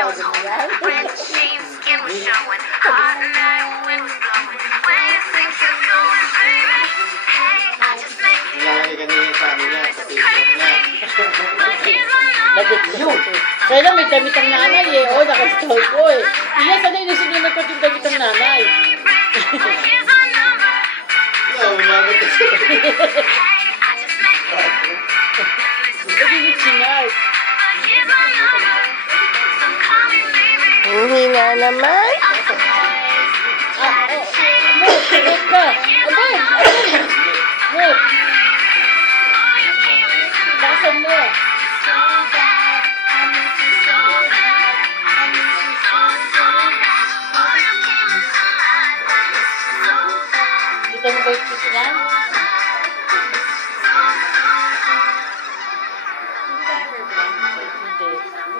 Sabi mo yan? Nilalagay kanina sa amin niya, sa Facebook niya. Bakit yun? Kaya lang may damit ang nanay eh. Oo, nakastol ko eh. Iya, sanay na sinimay ko yung damit ang nanay. Oo, umabot na siya. Hindi ni Chinart. Ang hina naman. Move ka. Abay! Move! Bakasan mo. Kita mo ba yung kiss niya? Hindi.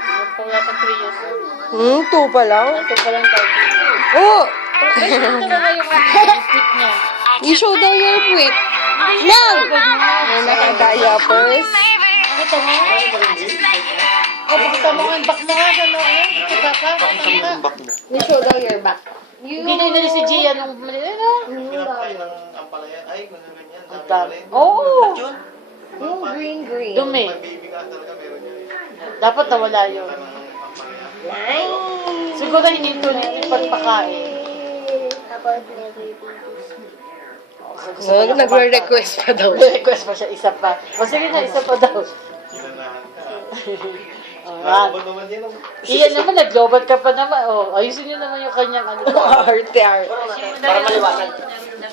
Yung pala pa 3 years old. 2 pa lang. Ito pa lang daw. Oh! Ito talaga yung fit niya. You show daw your puwit. No! May naka-diapers. Nakita mo? O, pakita mo ang back mo nga sa noon. Diba pa? You show daw your back. Hindi na inalis si Gia nung malila na. Pinapay ng ampalaya. Ay, ganun yan. Ang Dami dami. pala yun. Oo! Yung green. Dumi. May baby ka talaga, meron yun. Dapat nawala yun. Ng ampalaya. Nice! Siguro hininto yung pagpakain. Nagre-request pa daw. Nag-request pa siya, isa pa. O sige na, isa pa daw. Kinanahan ka. Alright. Ano ba naman yan? Iyan naman, nag-global ka pa naman. O, ayusin niyo naman yung kanyang ano. Arte. Para maliwanag.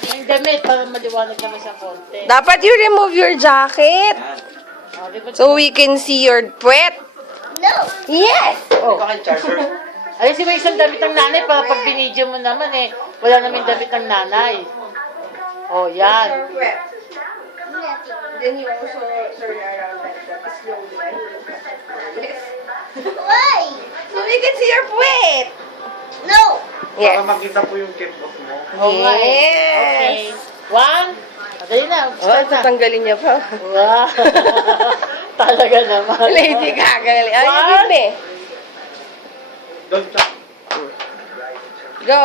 Yung damit, para maliwanag naman sa konti. Dapat you remove your jacket O, di ba? so we can see your puwet. No. Yes! Oh. Bakit charger? Ayusin mo isang damit ng nanay para pag binidyo mo naman eh, wala namin damit ng nanay. Oh, yan. Then you also turn around like that slowly. Why? So we can see your puwet. No. Yes. Para makita po yung kickbox mo. Oh, okay. Yes. One. Dali na. Oh, Start na. tatanggalin niya pa. Wow. Talaga naman. Lady Gaga. Ay, One. give me. Don't stop. Go.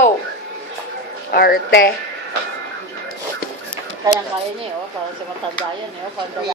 Arte. Kaya-kaya niya, oh. Parang sa matanda yan, eh. Oh. Parang